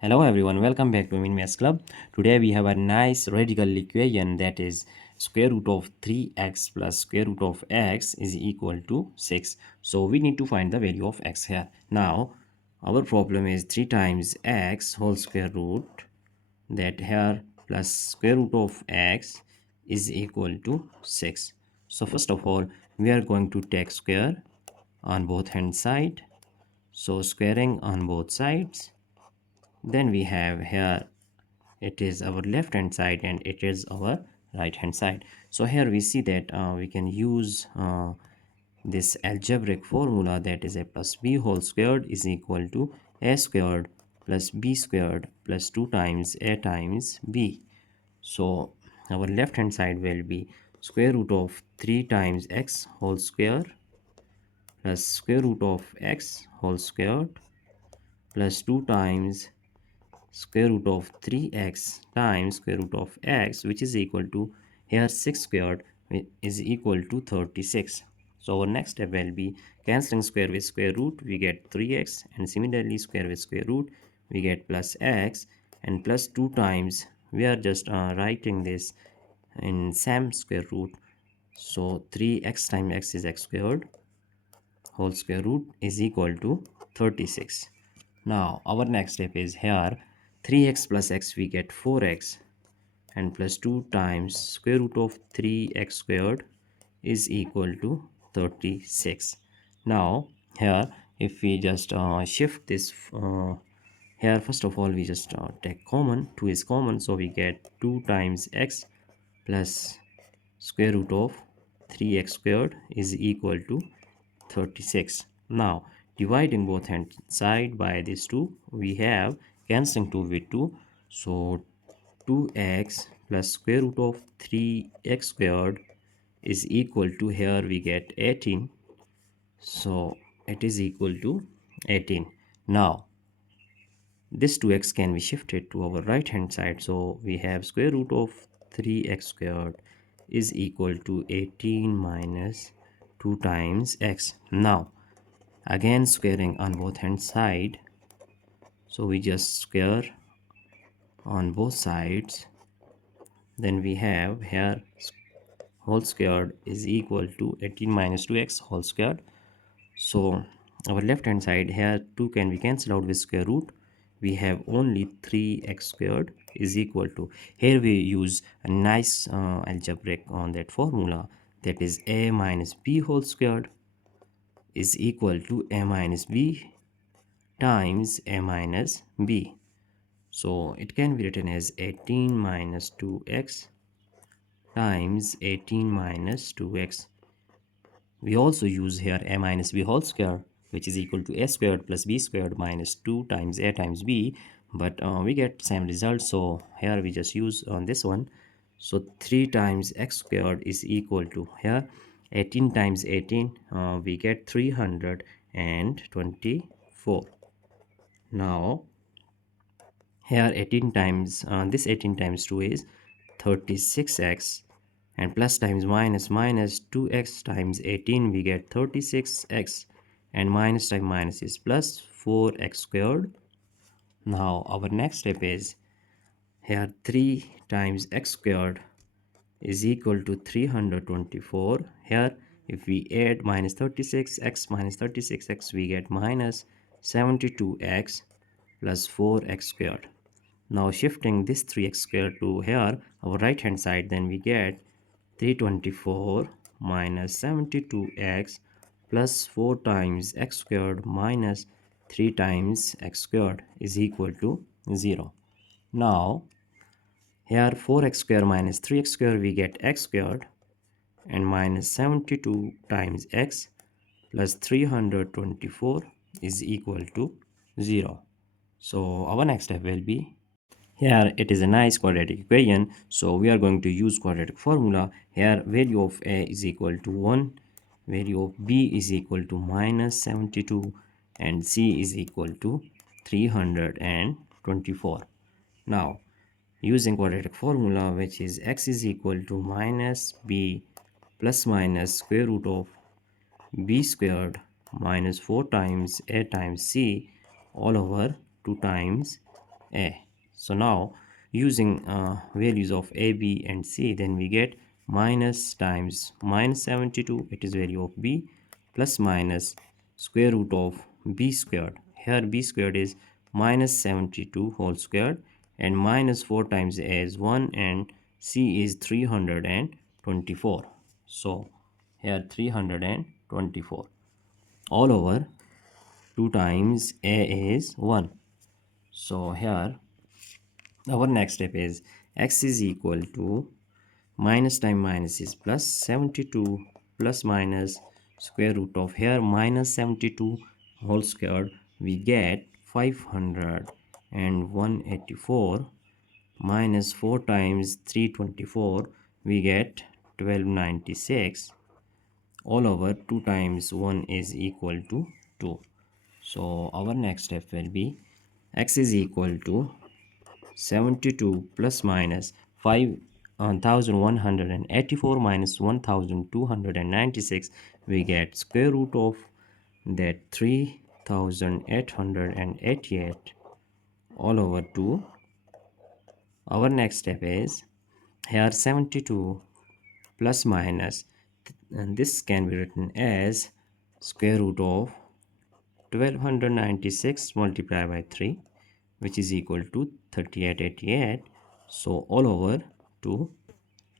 Hello everyone, welcome back to Maths Club. Today we have a nice radical equation that is square root of 3x plus square root of x is equal to 6. So we need to find the value of x here. Now our problem is 3 times x whole square root that here plus square root of x is equal to 6. So first of all we are going to take square on both hand side. So squaring on both sides. Then we have here it is our left hand side and it is our right hand side. So here we see that we can use this algebraic formula, that is a plus b whole squared is equal to a squared plus b squared plus 2 times a times b. So our left hand side will be square root of 3 times x whole square plus square root of x whole squared plus 2 times square root of 3x times square root of x, which is equal to here 6 squared is equal to 36. So our next step will be cancelling square with square root, we get 3x, and similarly square with square root we get plus x, and plus 2 times we are just writing this in same square root. So 3x times x is x squared whole square root is equal to 36. Now our next step is here 3x plus x we get 4x, and plus 2 times square root of 3x squared is equal to 36. Now here if we just shift this here, first of all we just take common, 2 is common, so we get 2 times x plus square root of 3x squared is equal to 36. Now dividing both hand side by these two, we have cancelling 2 with 2, so 2x plus square root of 3x squared is equal to, here we get 18, so it is equal to 18. Now this 2x can be shifted to our right hand side, so we have square root of 3x squared is equal to 18 minus 2 times x. Now again squaring on both hand side, so we just square on both sides, then we have here whole squared is equal to 18 minus 2x whole squared. So our left hand side here 2 can be cancelled out with square root, we have only 3x squared is equal to, here we use a nice algebraic on that formula, that is a minus b whole squared is equal to a minus b times a minus b. So it can be written as 18 minus 2x times 18 minus 2x. We also use here a minus b whole square, which is equal to a squared plus b squared minus 2 times a times b, but we get same result, so here we just use on this one. So 3 times x squared is equal to, here 18 times 18 we get 324. Now here 18 times this 18 times 2 is 36x, and plus times minus minus 2x times 18 we get 36x, and minus times minus is plus 4x squared. Now our next step is here 3 times x squared is equal to 324. Here if we add minus 36x minus 36x we get minus 72x plus 4x squared. Now shifting this 3x squared to here our right hand side, then we get 324 minus 72x plus 4 times x squared minus 3 times x squared is equal to 0. Now here 4x squared minus 3x squared we get x squared, and minus 72 times x plus 324 is equal to 0. So our next step will be, here it is a nice quadratic equation, so we are going to use quadratic formula. Here value of a is equal to 1, value of b is equal to minus 72, and c is equal to 324. Now using quadratic formula, which is x is equal to minus b plus minus square root of b squared minus 4 times a times c all over 2 times A. So now using values of A, B and C, then we get minus times minus 72, it is value of B, plus minus square root of B squared. Here B squared is minus 72 whole squared, and minus 4 times A is 1 and C is 324. So here 324 all over 2 times A is 1. So here our next step is x is equal to minus time minus is plus 72 plus minus square root of here minus 72 whole squared, we get 500 and 184 minus 4 times 324, we get 1296 all over 2 times 1 is equal to 2. So our next step will be x is equal to 72 plus minus 5184 minus 1296, we get square root of that 3888 all over 2. Our next step is here 72 plus minus, and this can be written as square root of 1296 multiplied by 3, which is equal to 3888. So all over 2.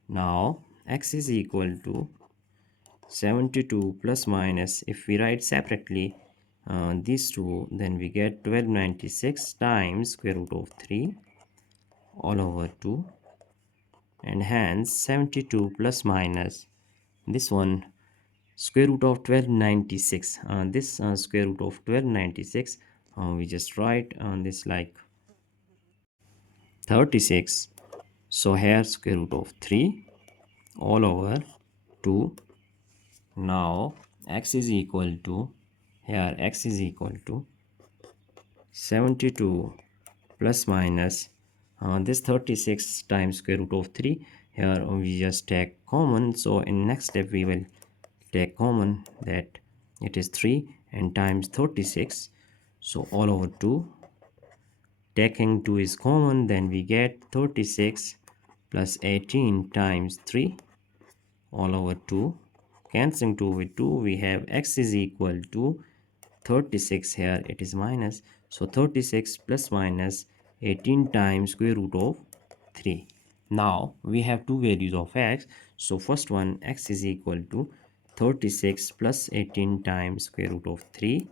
Now x is equal to 72 plus minus, if we write separately these two, then we get 1296 times square root of 3 all over 2, and hence 72 plus minus this one square root of 1296, this square root of 1296, we just write this like 36. So here square root of 3 all over 2. Now x is equal to, here x is equal to 72 plus minus this 36 times square root of 3. Here we just take common, so in next step we will take common, that it is 3 and times 36, so all over 2. Taking 2 is common, then we get 36 plus 18 times 3 all over 2. Cancelling 2 with 2, we have x is equal to 36, here it is minus, so 36 plus minus 18 times square root of 3. Now we have two values of x, so first one x is equal to 36 plus 18 times square root of 3,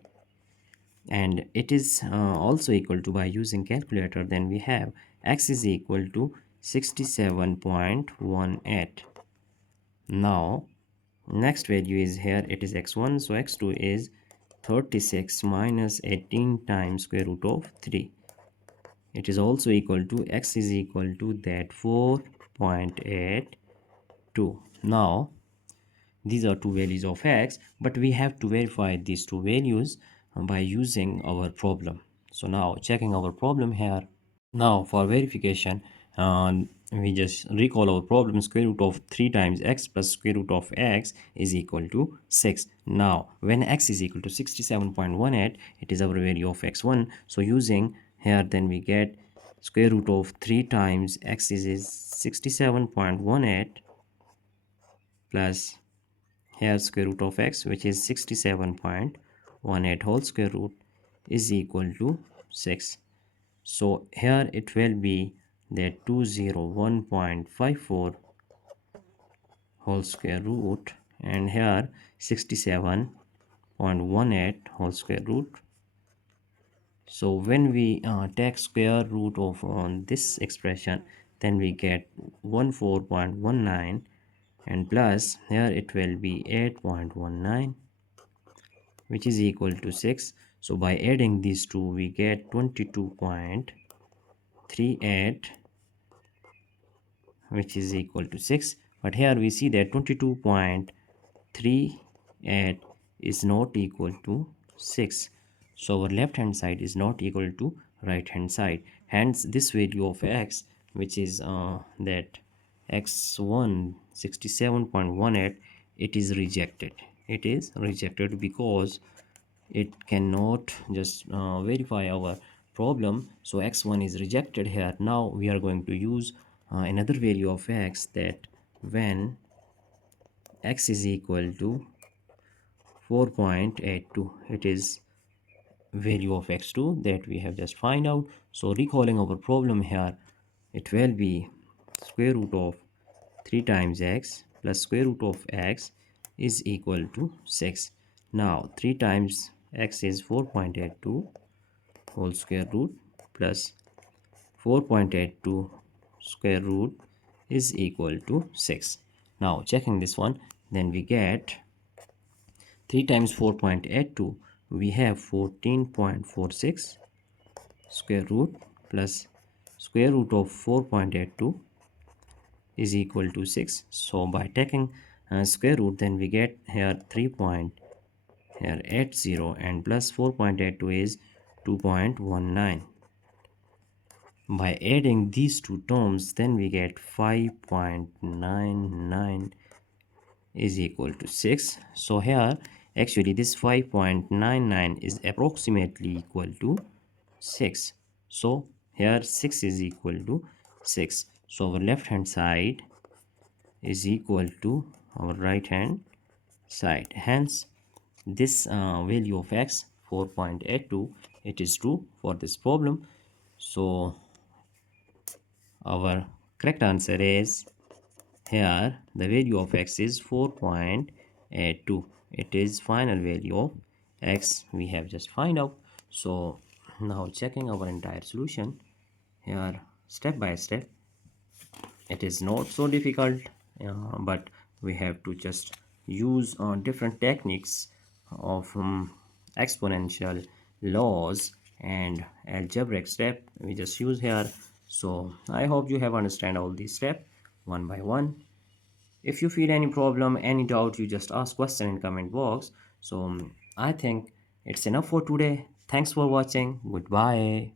and it is also equal to, by using calculator, then we have x is equal to 67.18. Now next value is here, it is x1, so x2 is 36 minus 18 times square root of 3. It is also equal to, x is equal to that 4.82. Now these are two values of x, but we have to verify these two values by using our problem. So now checking our problem here. Now for verification, we just recall our problem. Square root of 3 times x plus square root of x is equal to 6. Now when x is equal to 67.18, it is our value of x1. So using here, then we get square root of 3 times x is 67.18 plus here square root of x, which is 67.18 whole square root, is equal to 6. So here it will be that 201.54 whole square root, and here 67.18 whole square root. So when we take square root of this expression, then we get 14.19, and plus here it will be 8.19, which is equal to 6. So by adding these two, we get 22.38, which is equal to 6. But here we see that 22.38 is not equal to 6. So our left hand side is not equal to right hand side. Hence this value of x, which is that x1 67.18, it is rejected. It is rejected because it cannot just verify our problem. So x1 is rejected here. Now we are going to use another value of x, that when x is equal to 4.82, it is value of x2 that we have just find out. So recalling our problem here, it will be square root of 3 times x plus square root of x is equal to 6. Now 3 times x is 4.82 whole square root plus 4.82 square root is equal to 6. Now checking this one, then we get 3 times 4.82, we have 14.46 square root plus square root of 4.82 is equal to 6. So by taking square root, then we get here 3.80 and plus 4.82 is 2.19. By adding these two terms, then we get 5.99 is equal to 6. So here actually this 5.99 is approximately equal to 6. So here 6 is equal to 6. So our left hand side is equal to our right hand side. Hence this value of x 4.82, it is true for this problem. So our correct answer is here the value of x is 4.82. It is final value of x we have just find out. So now checking our entire solution here step by step. It is not so difficult, but we have to just use different techniques of exponential laws and algebraic step we just use here. So I hope you have understand all these steps one by one. If you feel any problem, any doubt, you just ask question in comment box. So I think it's enough for today. Thanks for watching. Goodbye.